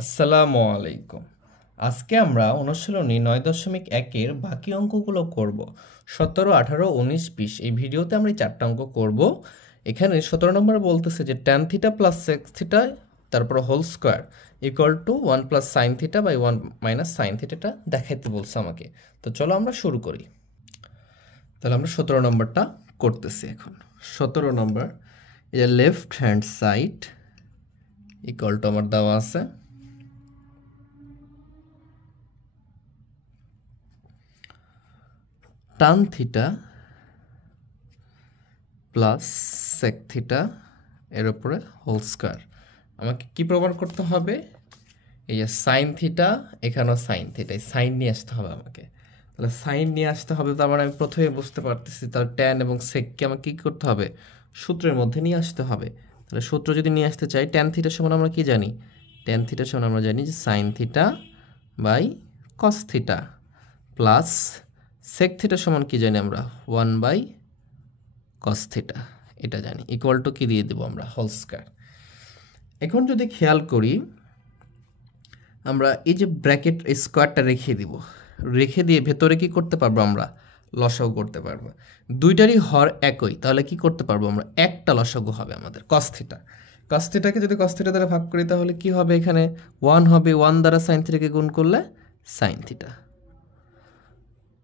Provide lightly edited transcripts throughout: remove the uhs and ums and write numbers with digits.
আসসালামু আলাইকুম। আজকে আমরা অনুশীলনী 9.1-এর বাকি অঙ্কগুলো করব। 17, 18, 19, 20 এই ভিডিওতে আমরা এই চারটা অঙ্ক করব। এখানে 17 নম্বরে বলতেছে যে tan theta plus sec theta তারপর whole square equal to 1 plus sine theta by 1 minus sine থিটাটা দেখাইতে বলছে আমাকে। তো চলো আমরা শুরু করি। তাহলে আমরা 17 নম্বরটা করতেছি এখন। 17 নম্বর, এই যে left hand side equal to আমার দেওয়া আছে tan theta plus sec theta এর উপরে হোল স্কোয়ার। আমাকে কি প্রমাণ করতে হবে? এই যে সাইন থিটা, এখানেও সাইন থিটা, এই সাইন নিয়ে আসতে হবে আমাকে। তাহলে সাইন নিয়ে আসতে হবে, তার মানে আমি প্রথমে বুঝতে পারতেছি তাহলে ট্যান এবং সেককে আমাকে কী করতে হবে? সূত্রের মধ্যে নিয়ে আসতে হবে। তাহলে সূত্র যদি নিয়ে আসতে চাই, ট্যান থিটা সমান আমরা কি জানি? ট্যান থিটা সমান আমরা জানি যে sine theta by cos theta plus sec theta সমান কি জানি আমরা? 1 বাই কস থিটা, এটা জানি। ইকুয়াল টু কি দিয়ে দেবো আমরা? Whole square. এখন যদি খেয়াল করি, আমরা এই যে ব্র্যাকেট স্কোয়ারটা রেখে দিব, রেখে দিয়ে ভেতরে কি করতে পারবো? আমরা লসাগু করতে পারবো। দুইটারই হর একই, তাহলে কি করতে পারবো আমরা? একটা লসাগু হবে আমাদের কস থিটা। কস থিটাকে যদি কস থিটা দ্বারা ভাগ করি তাহলে কি হবে? এখানে 1 হবে, 1 দ্বারা সাইন থিটাকে গুণ করলে sine theta,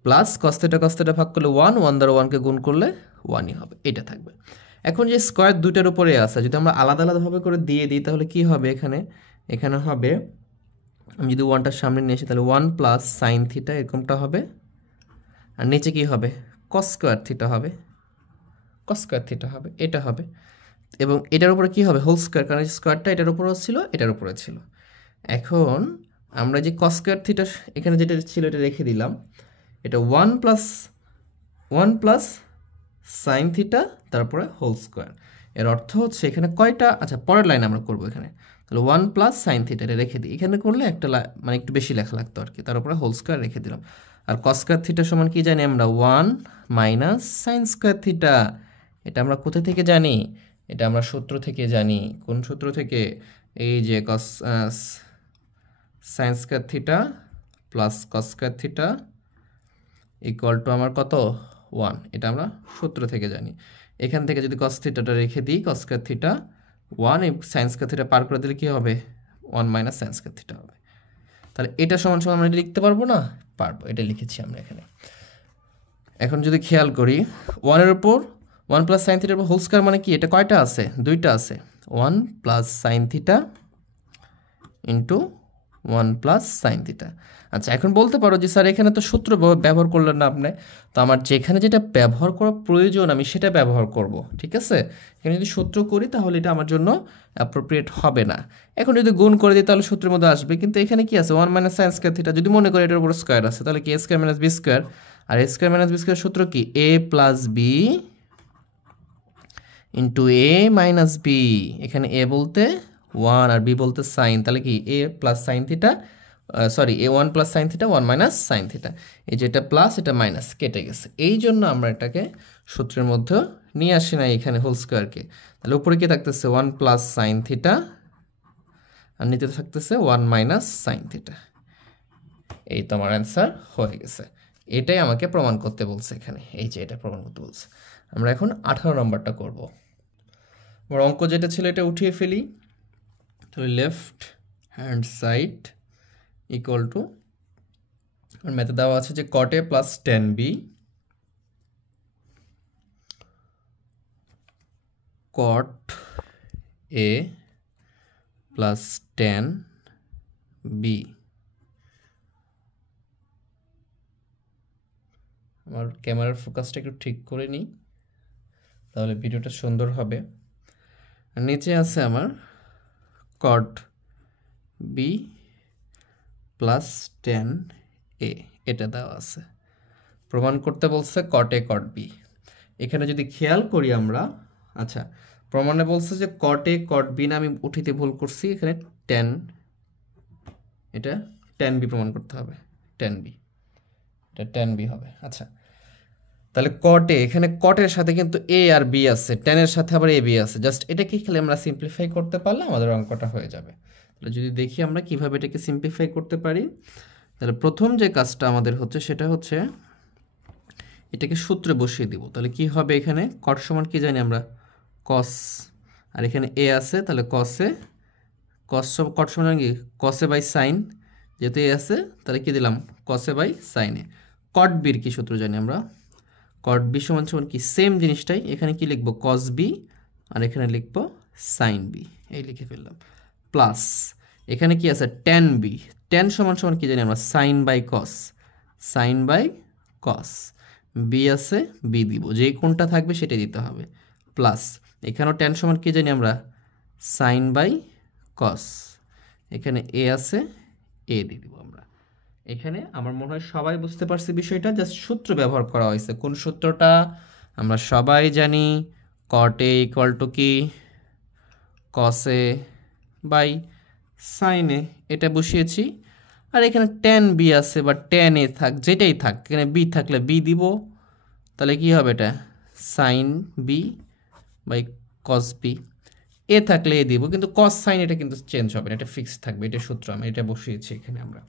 plus cos theta ভাগ করলে 1, 1 দ্বারা 1কে গুণ করলে 1ই হবে, এটা থাকবে। এখন যে স্কোয়ার দুইটার উপরে আছে, যদি আমরা আলাদা আলাদাভাবে করে দিয়ে দিই তাহলে কি হবে? এখানে হবে, আমি যদি 1টার সামনে নিয়ে আসি তাহলে 1 প্লাস সাইন থিটা এরকমটা হবে, আর নিচে কি হবে? কস স্কোয়ার থিটা হবে, এটা হবে। এবং এটার উপরে কি হবে? হোল স্কোয়ার, কারণ স্কোয়ারটা এটার উপরেও ছিল, এটার উপরে ছিল। এখন আমরা যে কস স্কোয়ার থিটা এখানে যেটা ছিল এটা রেখে দিলাম, এটা 1 প্লাস সাইন থিটা তারপরে হোল স্কোয়ার। এর অর্থ হচ্ছে এখানে কয়টা? আচ্ছা, পরের লাইন আমরা করবো এখানে। তাহলে 1 প্লাস সাইন থিটা এটা রেখে দিই, এখানে করলে একটা মানে একটু বেশি লেখা লাগতো আর কি, তার উপরে হোল স্কোয়ার রেখে দিলাম। আর কস স্কোয়ার থিটা সমান কি জানি আমরা? 1 মাইনাস সাইন স্কোয়ার থিটা। এটা আমরা কোথা থেকে জানি? এটা আমরা সূত্র থেকে জানি। কোন সূত্র থেকে? এই যে sine square theta plus cos square theta equal to আমার কত? 1। এটা আমরা সূত্র থেকে জানি। এখান থেকে যদি কস থিটাটা রেখে দিই, কস স্কয়ার থিটা 1, এই সাইন স্কয়ার থিটা পার করে দিলে কি হবে? 1 মাইনাস সাইন স্কয়ার থিটা হবে। তাহলে এটা সমান সমান আমরা এটা লিখতে পারবো না? পারবো, এটা লিখেছি আমরা এখানে। এখন যদি খেয়াল করি, 1 উপর 1 প্লাস সাইন থিটার উপর হোল স্কয়ার মানে কি? এটা কয়টা আছে? দুইটা আছে। 1 plus sine theta into 1 plus sine theta. আচ্ছা, এখন বলতে পারো যে স্যার এখানে তো সূত্র ব্যবহার করলেন না আপনি। তো আমার যেখানে যেটা ব্যবহার করা প্রয়োজন আমি সেটা ব্যবহার করব, ঠিক আছে? এখানে যদি সূত্র করি তাহলে এটা আমার জন্য অ্যাপ্রোপ্রিয়েট হবে না। এখন যদি গুণ করে দিই তাহলে সূত্রের মধ্যে আসবে, কিন্তু এখানে কি আছে? 1 মাইনাস সাইন স্কয়ার থিটা, যদি মনে করি এটার উপর স্কয়ার আছে তাহলে কি? এ স্কয়ার মাইনাস বি স্কয়ার। আর এ স্কয়ার মাইনাস বি স্কয়ার সূত্র কি? এ প্লাস বি ইন্টু এ মাইনাস বি। এখানে এ বলতে 1 আর বি বলতে সাইন, তাহলে কি? এ প্লাস সাইন থিটা, সরি, এ 1 plus sine theta 1 minus sine theta. এই যে এটা প্লাস এটা মাইনাস কেটে গেছে, এই জন্য আমরা এটাকে সূত্রের মধ্যে নিয়ে আসি না এখানে হোল স্কোয়ারকে। তাহলে উপরে কি থাকতেছে? 1 প্লাস সাইন থিটা, আর নিচে থাকতেছে 1 মাইনাস সাইন থিটা। এই তো আমার অ্যান্সার হয়ে গেছে। এটাই আমাকে প্রমাণ করতে বলছে এখানে, এই যে এটা প্রমাণ করতে বলছে। আমরা এখন 18 নম্বরটা করব। আমার অঙ্ক যেটা ছিল এটা উঠিয়ে ফেলি। তাহলে left hand side equal to, আর ম্যাথে দেওয়া আছে যে cot a plus tan b, cot a plus tan b। আমার ক্যামেরার ফোকাসটা একটু ঠিক করে নিই, তাহলে ভিডিওটা সুন্দর হবে। আর নিচে আছে আমার cot b plus tan a, এটা দেওয়া আছে। প্রমাণ করতে বলছে cot a cot b। এখানে যদি খেয়াল করি আমরা, আচ্ছা, প্রমাণে বলছে যে cot a cot b না, আমি উঠিতে ভুল করছি, এখানে এটা tan b প্রমাণ করতে হবে, tan b, এটা tan b হবে। আচ্ছা, তাহলে কটে এখানে কটের সাথে কিন্তু এ আর বি আছে, টেনের সাথে আবার এ বি আছে, জাস্ট এটাকে খেলে আমরা সিম্পলিফাই করতে পারলে আমাদের অঙ্কটা হয়ে যাবে। তাহলে যদি দেখি আমরা কিভাবে এটাকে সিম্পলিফাই করতে পারি, তাহলে প্রথম যে কাজটা আমাদের হচ্ছে সেটা হচ্ছে এটাকে সূত্রে বসিয়ে দিব। তাহলে কি হবে, এখানে কট সমান কি জানি আমরা, কস, আর এখানে এ আছে, তাহলে কসে, কট সমান কি কসে বাই সাইন, যেহেতু এ আছে তাহলে কি দিলাম কসে বাই সাইনে। কট বির কি সূত্র জানি আমরা, কট বি সমান সমান কি সেম জিনিসটাই, এখানে কি লিখবো কস বি আর এখানে লিখবো সাইন বি, এই লিখে ফেললাম। প্লাস এখানে কি আছে ট্যান বি, ট্যান সমান সমান কি জানি আমরা sine by cos, sine by cos, B আছে বি দিব, যেই কোনটা থাকবে সেটাই দিতে হবে। প্লাস এখানেও ট্যান সমান কি জানি আমরা সাইন বাই কস, এখানে এ আছে এ দিয়ে দিব আমরা। এখানে আমার মনে হয় সবাই বুঝতে পারছি বিষয়টা, জাস্ট সূত্র ব্যবহার করা হয়েছে। কোন সূত্রটা আমরা সবাই জানি, কট এ ইকুয়াল টু কি কস এ বাই সাইন এ, এটা বসিয়েছি। আর এখানে ট্যান বি আছে বা ট্যান এ থাক, যেটাই থাক, এখানে বি থাকলে বি দিব, তাহলে কি হবে এটা sine B by cos B, A থাকলে এ দিব, কিন্তু কস সাইন এটা কিন্তু চেঞ্জ হবে না, এটা ফিক্সড থাকবে, এটা সূত্র আমি এটা বসিয়েছি এখানে আমরা।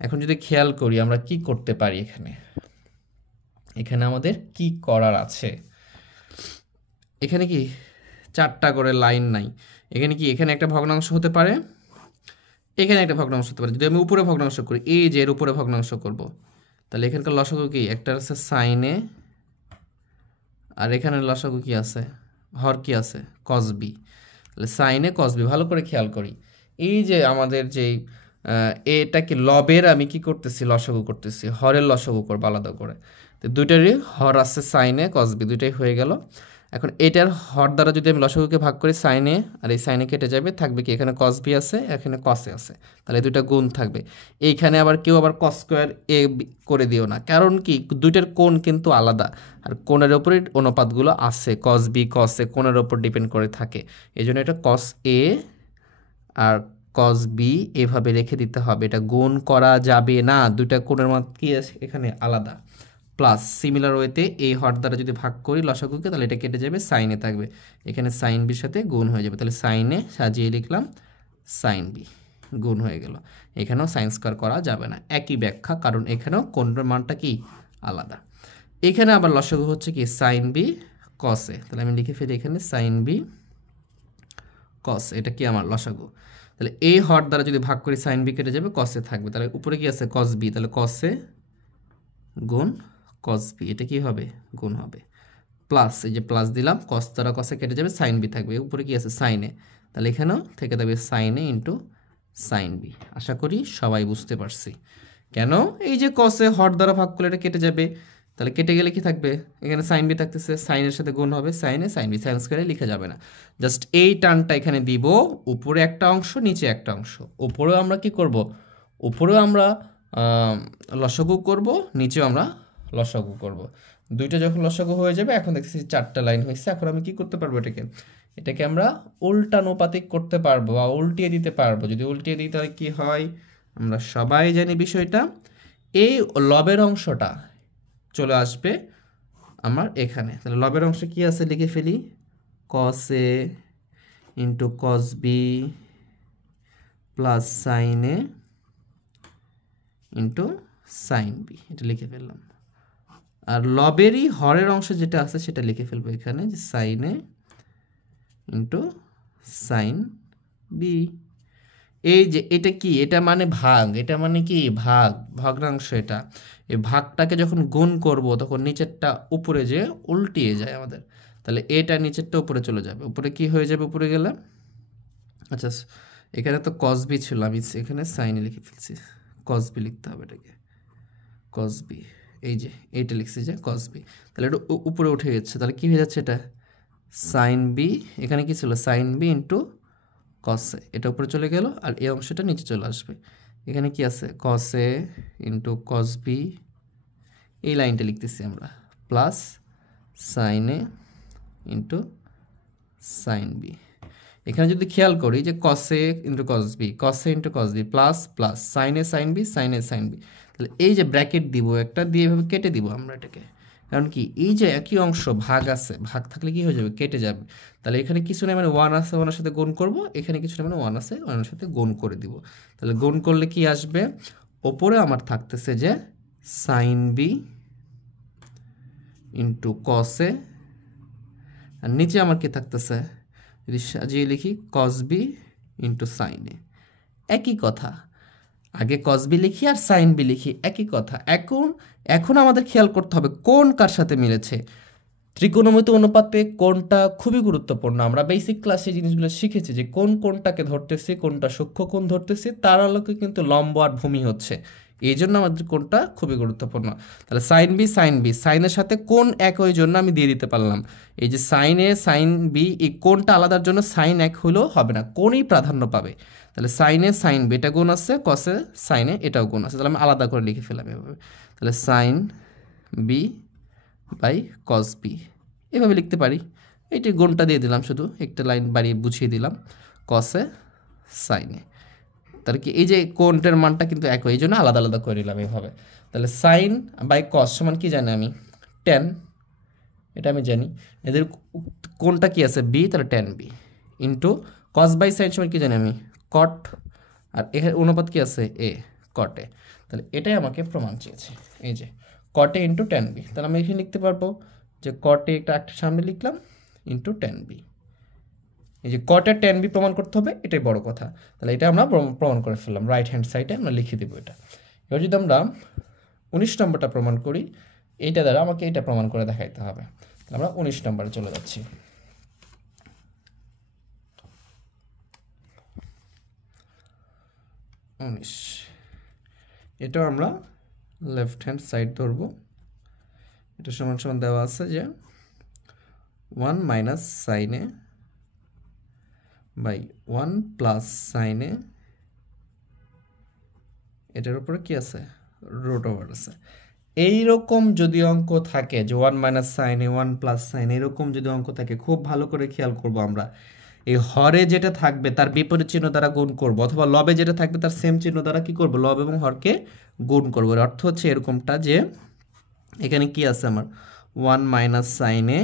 এখন যদি খেয়াল করি আমরা কি করতে পারি, এখানে এখানে আমাদের কি করার আছে, এখানে কি 4টা করে লাইন নাই, এখানে কি এখানে একটা ভগ্নাংশ হতে পারে, এখানে একটা ভগ্নাংশ হতে পারে। যদি আমি উপরে ভগ্নাংশ করি, এই যে এর উপরে ভগ্নাংশ করব, তাহলে এখানকার লসাগু কি একটা আছে সাইনে, আর এখানে লসাগু কি আছে, হর কি আছে কস বি, তাহলে সাইনে কস বি। ভালো করে খেয়াল করি, এই যে আমাদের যেই এটাকে লবের আমি কি করতেছি লসাগু করতেছি, হরের লসাগু করবো আলাদা করে, তো দুইটারই হর আছে সাইনে কস বি, দুইটাই হয়ে গেল। এখন এটার হর দ্বারা যদি আমি লসাগুকে ভাগ করি সাইনে, আর এই সাইনে কেটে যাবে, থাকবে কি এখানে কস বি আছে এখানে কসে আছে, তাহলে দুইটা গুণ থাকবে। এইখানে আবার কেউ আবার কস স্কোয়ার এ করে দিও না, কারণ কি দুইটার কোণ কিন্তু আলাদা, আর কোণের ওপরে অনুপাতগুলো আছে, কস বি কস এ কোণের ওপর ডিপেন্ড করে থাকে, এই জন্য এটা কস এ আর কস বি এভাবে রেখে দিতে হবে, এটা গুণ করা যাবে না, দুইটা কোণের মান কি আছে এখানে আলাদা। প্লাস সিমিলার ওয়েতে এই হর দ্বারা যদি ভাগ করি লসাগুকে, তাহলে এটা কেটে যাবে, সাইনে থাকবে, এখানে সাইন বির সাথে গুণ হয়ে যাবে, তাহলে সাইনে সাজিয়ে লিখলাম সাইন বি, গুণ হয়ে গেল। এখানেও সাইন স্কোয়ার করা যাবে না, একই ব্যাখ্যা, কারণ এখানেও কোণের মানটা কি আলাদা। এখানে আবার লসাগু হচ্ছে কি সাইন বি কসে, তাহলে আমি লিখে ফেলি এখানে সাইন বি কস, এটা কি আমার লসাগু। তাহলে এই হর দ্বারা যদি ভাগ করি সাইন বি কেটে যাবে, কসে থাকবে, তাহলে উপরে কি আছে কস বি, তাহলে কসে গুণ কস বি, এটা কি হবে গুণ হবে। প্লাস এই যে প্লাস দিলাম, কস দ্বারা কসে কেটে যাবে, সাইন বি থাকবে, উপরে কি আছে সাইনে, তাহলে এখানেও থেকে যাবে সাইনে ইন্টু সাইন বি। আশা করি সবাই বুঝতে পারছি। কেন এই যে কসে হর দ্বারা ভাগ করলে এটা কেটে যাবে, তাহলে কেটে গেলে কি থাকবে এখানে সাইন বি থাকতেছে, সাইনের সাথে গুণ হবে, সাইনে সাইন বি, সাইন স্কোয়ারে লিখা যাবে না, জাস্ট এই টার্মটা এখানে দিব, উপরে একটা অংশ নিচে একটা অংশ। উপরেও আমরা কি করব, উপরেও আমরা লসাগু করব, নিচেও আমরা লসাগু করব, দুইটা যখন লসাগু হয়ে যাবে, এখন দেখতেছি 4টা লাইন হয়েছে। এখন আমি কি করতে পারবো, এটাকে আমরা উল্টানুপাতিক করতে পারবো বা উল্টিয়ে দিতে পারবো। যদি উল্টিয়ে দিই তাহলে কি হয়, আমরা সবাই জানি বিষয়টা, এই লবের অংশটা চলে আসবে আমার এখানে, তাহলে লবের অংশ কি আছে লিখে ফেলি, cos A into cos B plus sine A into sine B, এটা লিখে ফেললাম। আর লবেরই হরের অংশ যেটা আছে সেটা লিখে ফেলবো এখানে, যে sign A into sine B. এই যে এটা কি, এটা মানে ভাগ, এটা মানে কি ভাগ, ভগ্নাংশ। এটা এই ভাগটাকে যখন গুণ করব তখন নিচেরটা উপরে যে উল্টিয়ে যায় আমাদের, তাহলে এটা নিচেরটা উপরে চলে যাবে, উপরে কি হয়ে যাবে উপরে গেলে, আচ্ছা এখানে তো কস বি ছিল, আমি এখানে সাইনে লিখে ফেলছি, কস বি লিখতে হবে এটাকে, কস বি, এই যে এইটা লিখছি যে কস বি, তাহলে এটা উপরে উঠে গেছে, তাহলে কি হয়ে যাচ্ছে এটা সাইন বি, এখানে কি ছিল সাইন বি ইন্টু কসে, এটা উপরে চলে গেল, আর এই অংশটা নিচে চলে আসবে, এখানে কি আছে কসে ইন্টু কস বি, এই লাইনটা লিখতেছি আমরা, প্লাস সাইনে ইন্টু সাইন বি। এখানে যদি খেয়াল করি যে কসে ইন্টু কস বি, কসে into cos B, plus plus সাইনে সাইন বি, সাইনে সাইন বি, তাহলে এই যে ব্র্যাকেট দিব একটা দিয়ে এভাবে কেটে দিব আমরা, এটাকে কারণ কি এই যে একই অংশ ভাগ আছে, ভাগ থাকলে কি হয়ে যাবে, কেটে যাবে। তাহলে এখানে কিছু নেই মানে 1 আছে, 1 এর সাথে গুণ করব, এখানে কিছু নেই মানে 1 আছে, 1 এর সাথে গুণ করে দিব। তাহলে গুণ করলে কি আসবে, ওপরে আমার থাকতেছে যে সাইন বি ইন্টু কসে, আর নিচে আমার কি থাকতেছে, যদি সাজিয়ে লিখি কস বি ইন্টু সাইনে। একই কথা, আগে কস বি লিখি আর সাইন বি লিখি, একই কথা। এখন আমাদের খেয়াল করতে হবে কোন কার সাথে মিলেছে। ত্রিকোণমিতি অনুপাতে কোণটা খুবই গুরুত্বপূর্ণ। আমরা বেসিক ক্লাসে জিনিসগুলো শিখেছি যে কোনটাকে ধরতেছি, কোনটা সূক্ষ্মকোণ ধরতেছি, তার আলোকে কিন্তু লম্ব আর ভূমি হচ্ছে। এই জন্য আমাদের কোণটা খুবই গুরুত্বপূর্ণ। তাহলে সাইন বি, সাইনের সাথে কোণ এক, ওই জন্য আমি দিয়ে দিতে পারলাম। এই যে সাইন বি, এই কোণটা আলাদার জন্য সাইন এক হলেও হবে না, কোণই প্রাধান্য পাবে। তাহলে সাইন বি এটা গুণ আছে, কসে সাইনে এটাও গুণ আছে, তাহলে আমি আলাদা করে লিখে ফেলাম এভাবে। তাহলে sine B by cos B এভাবে লিখতে পারি। এইটি গুণটা দিয়ে দিলাম, শুধু একটা লাইন বাড়িয়ে বুঝিয়ে দিলাম, কসে সাইনে। তাহলে কি এই যে কোণটার মানটা কিন্তু এক, এই জন্য আলাদা আলাদা করে নিলাম এইভাবে। তাহলে সাইন বাই কস সমান কি জানি আমি, টেন, এটা আমি জানি। এদের কোণটা কি আছে বি, তাহলে tan B into cos by sine সমান কি জানি আমি, কট, আর এর অনুপাত কি আছে এ, কটে। তাহলে এটাই আমাকে প্রমাণ চেয়েছে, এই যে কটে ইন্টু টেন বি। তাহলে আমি এখানে লিখতে পারবো যে কটে একটা সামনে লিখলাম ইন্টু টেন বি। এই যে কটের টেন বি প্রমাণ করতে হবে, এটাই বড় কথা। তাহলে এটা আমরা প্রমাণ করে ফেললাম, রাইট হ্যান্ড সাইডে আমরা লিখে দেবো এটা। এবার যদি আমরা 19 নম্বরটা প্রমাণ করি, এইটা দ্বারা আমাকে এটা প্রমাণ করে দেখাইতে হবে। আমরা 19 নম্বরে চলে যাচ্ছি। এটাও আমরা লেফট হ্যান্ড সাইড ধরবো। এটা সমান সমান দেওয়া আছে যে 1 মাইনাস সাইনে বাই 1 প্লাস সাইনে, এটার উপরে কি আছে, রুট ওভার আছে। এইরকম যদি অঙ্ক থাকে যে 1 মাইনাস সাইনে 1 প্লাস সাইনে, এরকম যদি অঙ্ক থাকে খুব ভালো করে খেয়াল করব আমরা। এই হরে যেটা থাকবে তার বিপরীত চিহ্ন দ্বারা গুণ করব, অথবা লবে যেটা থাকবে তার সেম চিহ্ন দ্বারা কি করব, লব এবং হরকে গুণ করবো। এর অর্থ হচ্ছে এরকমটা যে এখানে কি আছে আমার 1 মাইনাস সাইনে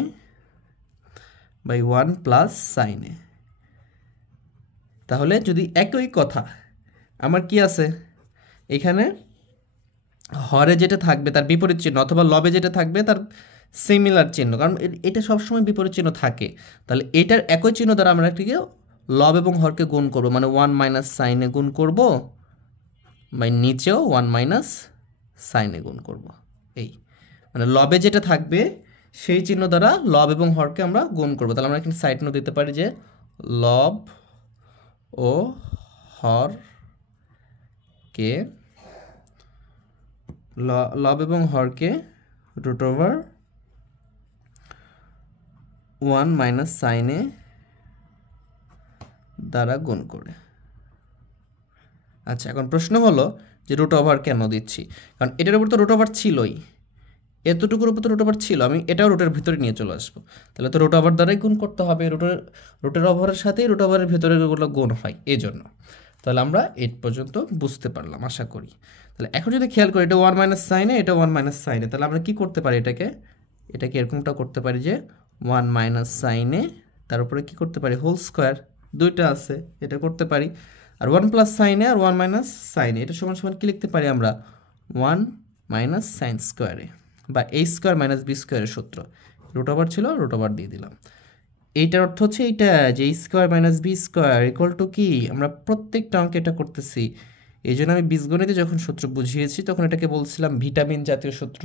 বাই 1 প্লাস সাইনে। তাহলে যদি একই কথা আমার কি আছে, এখানে হরে যেটা থাকবে তার বিপরীত চিহ্ন, অথবা লবে যেটা থাকবে তার সিমিলার চিহ্ন, কারণ এটা সবসময় বিপরীত চিহ্ন থাকে। তাহলে এটার একই চিহ্ন দ্বারা আমরা একটিকে লব এবং হরকে গুণ করবো, মানে 1 মাইনাস সাইনে গুণ করব, বাই নিচেও 1 মাইনাস সাইনে গুণ করব। এই মানে লবে যেটা থাকবে সেই চিহ্ন দ্বারা লব এবং হরকে আমরা গুণ করবো। তাহলে আমরা এখানে সাইড নোট দিতে পারি যে লব ও হরকে, লব এবং হরকে রুট ওভার 1 মাইনাস সাইনে দ্বারা গুণ করে। আচ্ছা, এখন প্রশ্ন হলো যে রুট ওভার কেন দিচ্ছি, কারণ এটার উপর তো রুট ওভার ছিলই, এতটুকুর উপর তো রুট ওভার ছিল, আমি এটাও রুটের ভিতরে নিয়ে চলে আসবো। তাহলে তো রুট ওভার দ্বারাই গুণ করতে হবে, রুটের ওভারের সাথেই রুট ওভারের ভিতরে গুলো গুণ হয় এই জন্য। তাহলে আমরা এই পর্যন্ত বুঝতে পারলাম আশা করি। তাহলে এখন যদি খেয়াল করি এটা 1 মাইনাস সাইনে, এটা 1 মাইনাস সাইনে, তাহলে আমরা কি করতে পারি, এটাকে এরকমটা করতে পারি যে 1 মাইনাস সাইনে, তার উপরে কি করতে পারি হোল স্কোয়ার, দুইটা আছে এটা করতে পারি। আর 1 প্লাস সাইনে আর 1 মাইনাস সাইনে, এটা সমান সমান কি লিখতে পারি আমরা 1 মাইনাস সাইন স্কোয়ারে, বা এ স্কোয়ার মাইনাস বি স্কোয়ারের সূত্র। রুট ওভার ছিল, রুট ওভার দিয়ে দিলাম। এইটার অর্থ হচ্ছে এইটা যে square minus B square equal to কি, আমরা প্রত্যেকটা অঙ্কে এটা করতেছি। এই জন্য আমি বীজগণিতে যখন সূত্র বুঝিয়েছি তখন এটাকে বলছিলাম ভিটামিন জাতীয় সূত্র।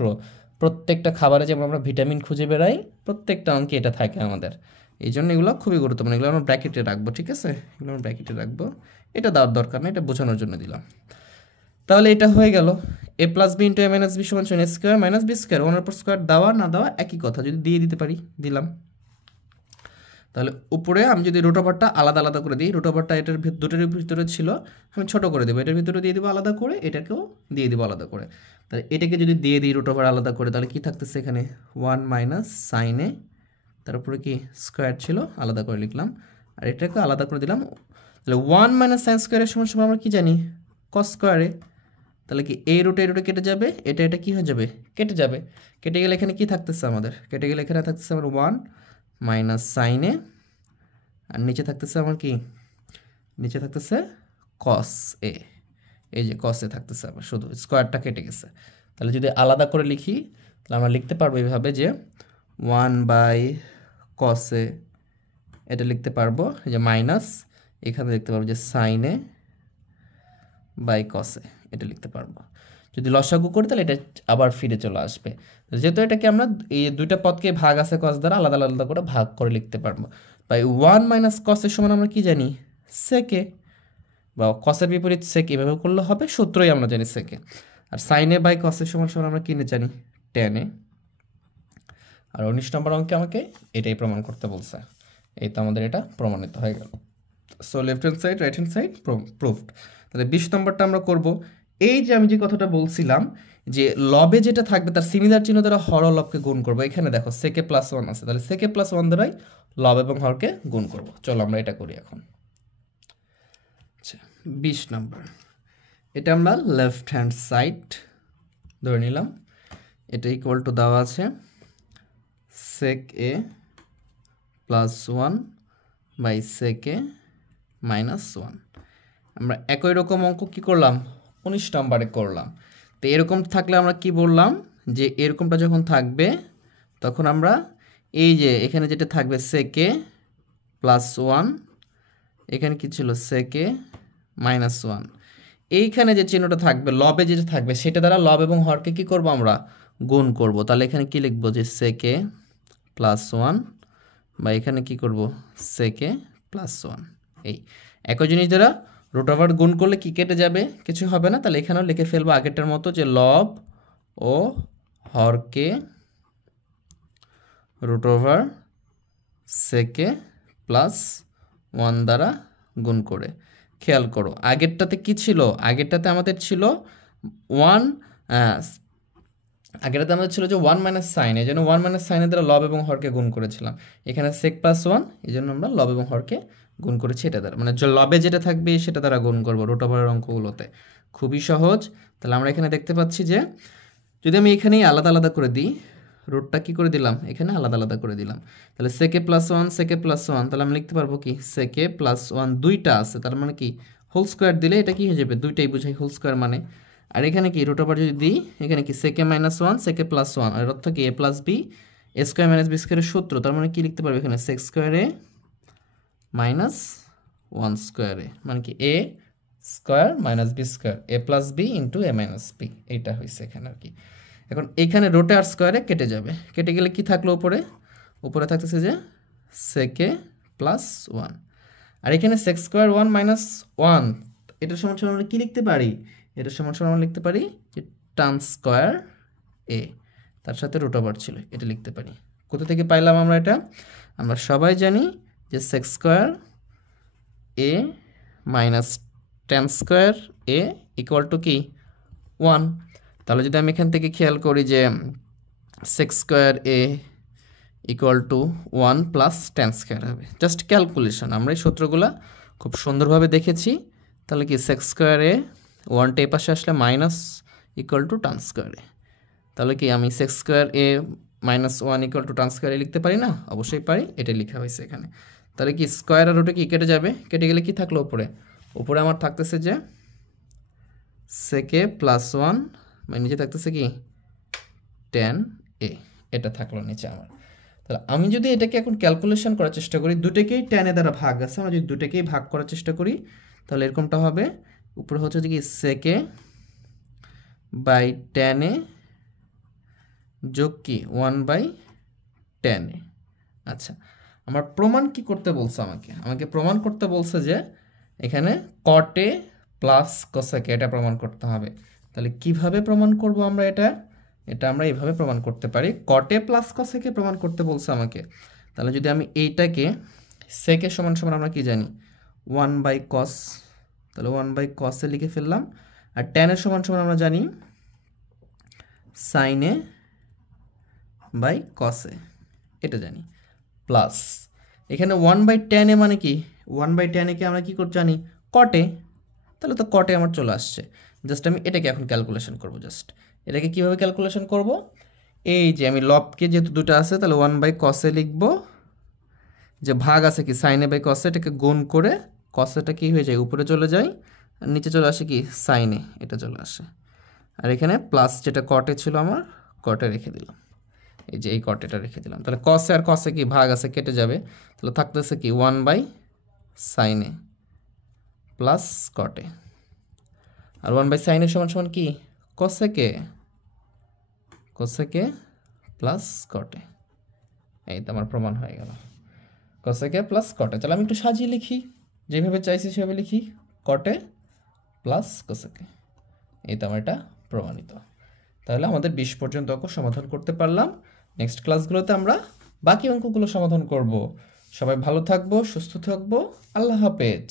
প্রত্যেকটা খাবারে যেমন আমরা ভিটামিন খুঁজে বেড়াই, প্রত্যেকটা অঙ্কে এটা থাকে আমাদের। এই জন্য এগুলো খুবই গুরুত্বপূর্ণ, এগুলো আমরা ব্র্যাকেটে রাখবো, ঠিক আছে, এগুলো আমরা ব্র্যাকেটে রাখবো, এটা দেওয়ার দরকার নেই, এটা বোঝানোর জন্য দিলাম। তাহলে এটা হয়ে গেল এ প্লাস বি ইন্টু এ মাইনাস বি সমান এ স্কোয়ার মাইনাস বি স্কোয়ার, ওয়ানের উপর স্কোয়ার দেওয়া না দেওয়া একই কথা, যদি দিয়ে দিতে পারি দিলাম। তাহলে উপরে আমি যদি রুট ওভারটা আলাদা আলাদা করে দিই, রুট ওভারটা এটার দুটোর ভিতরে ছিল, আমি ছোট করে দেবো, এটার ভিতরে দিয়ে দেবো আলাদা করে, এটাকেও দিয়ে দেবো আলাদা করে। তাহলে এটাকে যদি দিয়ে দিই রুট ওভার আলাদা করে, তাহলে কি থাকতেছে এখানে 1 মাইনাস সাইনে, তার উপরে কি স্কোয়ার ছিল আলাদা করে লিখলাম, আর এটাকে আলাদা করে দিলাম। তাহলে 1 মাইনাস সাইন স্কোয়ারের সমান সমান আমরা কি জানি কস স্কোয়ারে, তাহলে কি এই রুটে কেটে যাবে, এটা কি হয়ে যাবে, কেটে যাবে। কেটে গেলে এখানে কি থাকতেছে আমাদের, কেটে গেলে এখানে থাকতেছে আমার 1 মাইনাস সাইন এ, আর নিচে থাকতেছে আমার কি, নিচে থাকতেছে কস এ, এই যে কস এ থাকতেছে আবার, শুধু স্কোয়ারটা কেটে গেছে। তাহলে যদি আলাদা করে লিখি তাহলে আমরা লিখতে পারবো এইভাবে যে 1 বাই কস এ, এটা লিখতে পারবো এই যে মাইনাস, এখানে লিখতে পারবো যে সাইন এ বাই কস এ, এটা লিখতে পারবো। যদি লসাগু করি তাহলে এটা আবার ফিরে চলে আসবে। যেহেতু এটাকে আমরা এই দুইটা পদকে ভাগ আছে কস দ্বারা, আলাদা আলাদা করে ভাগ করে লিখতে পারবো। বাই 1 মাইনাস কসের সমান আমরা কি জানি, সেকে, বা কসের বিপরীত সেক, এভাবে করলে হবে, সূত্রই আমরা জানি সেকে। আর সাইনে বাই কসের সমান সমান আমরা কিনে জানি টেনে। আর 19 নম্বর অঙ্কে আমাকে এটাই প্রমাণ করতে বলছে। এই তো আমাদের এটা প্রমাণিত হয়ে গেল। So left hand side right hand side proved. তাহলে 20 নম্বরটা আমরা করব। এই যে আমি যে কথাটা বলছিলাম যে লবে যেটা থাকবে তার সিমিলার চিহ্ন দ্বারা হর ও লবকে গুণ করবো। এখানে দেখো সেকে প্লাস 1 আছে, তাহলে সেকে প্লাস 1 দ্বারাই লব এবং হরকে গুণ করব। চলো আমরা এটা করি এখন। আচ্ছা 20 নম্বর, এটা আমরা লেফট হ্যান্ড সাইড ধরে নিলাম। এটা ইকুয়াল টু দেওয়া আছে sec A plus 1 by sec A minus 1। আমরা একই রকম অঙ্ক কি করলাম, 19 নম্বরে করলাম। তো এরকম থাকলে আমরা কি বললাম যে এরকমটা যখন থাকবে তখন আমরা এই যে এখানে যেটা থাকবে সেকে প্লাস 1, এখানে কি ছিল সেকে মাইনাস 1, এইখানে যে চিহ্নটা থাকবে লবে যেটা থাকবে সেটা দ্বারা লব এবং হরকে কি করব আমরা গুণ করব। তাহলে এখানে কি লিখবো যে সেকে প্লাস 1, বা এখানে কি করব সেকে প্লাস 1। এই একই জিনিস দ্বারা রুট ওভার গুণ করলে কি কেটে যাবে, কিছু হবে না। তাহলে এখানেও লিখে ফেলবো আগেরটার মতো যে লব ও হরকে রুট ওভার সেকে প্লাস 1 দ্বারা গুণ করে। খেয়াল করো আগেরটাতে কি ছিল, আগেরটাতে আমাদের ছিল 1, আগেরটাতে আমাদের ছিল যে 1 মাইনাস সাইন, এই জন্য 1 মাইনাস সাইনের দ্বারা লব এবং হরকে গুণ করেছিলাম। এখানে সেক প্লাস 1, এই জন্য আমরা লব এবং হরকে গুণ করেছি এটা দ্বারা, মানে লবে যেটা থাকবে সেটা দ্বারা গুণ করবো রুট ওভারের অঙ্কগুলোতে। খুবই সহজ। তাহলে আমরা এখানে দেখতে পাচ্ছি যে যদি আমি এখানেই আলাদা আলাদা করে দিই, রুটটা কি করে দিলাম এখানে আলাদা আলাদা করে দিলাম, তাহলে সেকে প্লাস 1 সেকে প্লাস 1, তাহলে আমি লিখতে পারবো কি সেকে প্লাস 1 দুইটা আছে, তার মানে কি হোল স্কোয়ার দিলে এটা কি হয়ে যাবে, দুইটাই বুঝাই হোল স্কোয়ার মানে। আর এখানে কি রুট ওভার যদি দিই, এখানে কি সেকে মাইনাস 1 সেকে প্লাস 1, আর অর্থ কি এ plus B A square minus B স্কোয়ারের সূত্র, তার মানে কি লিখতে পারবো এখানে সেক স্কোয়ার এ মাইনাস 1 স্কোয়ার এ, মানে কি এ স্কোয়ার মাইনাস বি স্কোয়ার এ প্লাস বি ইন্টু এ মাইনাস বি, এইটা হয়েছে এখানে আর কি। এখন এইখানে রোটে আর স্কোয়ারে কেটে যাবে, কেটে গেলে কি থাকলো উপরে, উপরে থাকতেছে যে সেকে প্লাস 1, আর এখানে সেক স্কোয়ার 1 মাইনাস 1, এটার সমান সমান আমরা কী লিখতে পারি, এটার সমান সমান আমরা লিখতে পারি যে টান স্কোয়ার এ, তার সাথে রুট ওভার ছিল, এটা লিখতে পারি। কোথা থেকে পাইলাম আমরা এটা, আমরা সবাই জানি যে sec square A minus tan square A equal to কি 1। তাহলে যদি আমি এখান থেকে খেয়াল করি যে sec square A equal to 1 plus tan square হবে, জাস্ট ক্যালকুলেশন, আমরা এই সূত্রগুলো খুব সুন্দরভাবে দেখেছি। তাহলে কি সেক স্কোয়ার এ 1টা এই পাশে আসলে minus equal to tan square A, তাহলে কি আমি sec square A minus 1 equal to tan square A লিখতে পারি না, অবশ্যই পারি, এটা লেখা হয়েছে এখানে। তাহলে কি স্কোয়ার আর রুটে কি কেটে যাবে, কেটে গেলে কি থাকলো উপরে, উপরে আমার থাকতেছে যে সেকে প্লাস 1, মানে নিচে থাকতেছে কি টেন এ, এটা থাকলো নিচে আমার। তাহলে আমি যদি এটাকে এখন ক্যালকুলেশন করার চেষ্টা করি, দুটোকেই টেনে দ্বারা ভাগ আছে, আমরা যদি দুটোকেই ভাগ করার চেষ্টা করি তাহলে এরকমটা হবে, উপরে হচ্ছে কি সেকে বাই টেন এ যোগ কি 1 বাই টেন এ। আচ্ছা আমার প্রমাণ কি করতে বলছে, আমাকে প্রমাণ করতে বলছে যে এখানে কটে প্লাস কোসেকে, এটা প্রমাণ করতে হবে। তাহলে কিভাবে প্রমাণ করব আমরা এটা আমরা এইভাবে প্রমাণ করতে পারি, কটে প্লাস কোসেকে প্রমাণ করতে বলছে আমাকে। তাহলে যদি আমি এইটাকে সেকে সমান সমান আমরা কি জানি 1 বাই কস, তাহলে 1 বাই কসে লিখে ফেললাম, আর টেনের সমান সমান আমরা জানি সাইনে বাই কসে, এটা জানি, প্লাস এখানে 1 বাই টেন এ মানে কি 1 বাই টেন একে আমরা কি করতে জানি কটে, তাহলে তো কটে আমার চলে আসছে। জাস্ট আমি এটাকে এখন ক্যালকুলেশন করব। জাস্ট এটাকে কীভাবে ক্যালকুলেশন করব, এই যে আমি লবকে যেহেতু দুটো আছে তাহলে 1 বাই কসে লিখব, যে ভাগ আছে কি সাইনে বাই কসে, এটাকে গুণ করে কসেটা কি হয়ে যায় উপরে চলে যায়, আর নিচে চলে আসে কি সাইনে, এটা চলে আসে। আর এখানে প্লাস যেটা কটে ছিল আমার, কটে রেখে দিলাম, এই যে এই কটেটা রেখে দিলাম। তাহলে কসে আর কসে কি ভাগ আছে কেটে যাবে, তাহলে থাকতেছে কি 1 বাই সাইনে প্লাস কটে, আর 1 বাই সাইনে সমান সমান কি কসেকে, কসেকে প্লাস কটে। এই তো আমার প্রমাণ হয়ে গেল, কসেকে প্লাস কটে। তাহলে আমি একটু সাজিয়ে লিখি, যেভাবে চাইছি সেভাবে লিখি, কটে প্লাস কসেকে। এই তো আমার এটা প্রমাণিত। তাহলে আমাদের 20 পর্যন্ত অঙ্ক সমাধান করতে পারলাম। নেক্সট ক্লাসগুলোতে আমরা বাকি অঙ্কগুলো সমাধান করব। সবাই ভালো থাকবো, সুস্থ থাকবো, আল্লাহ হাফেজ।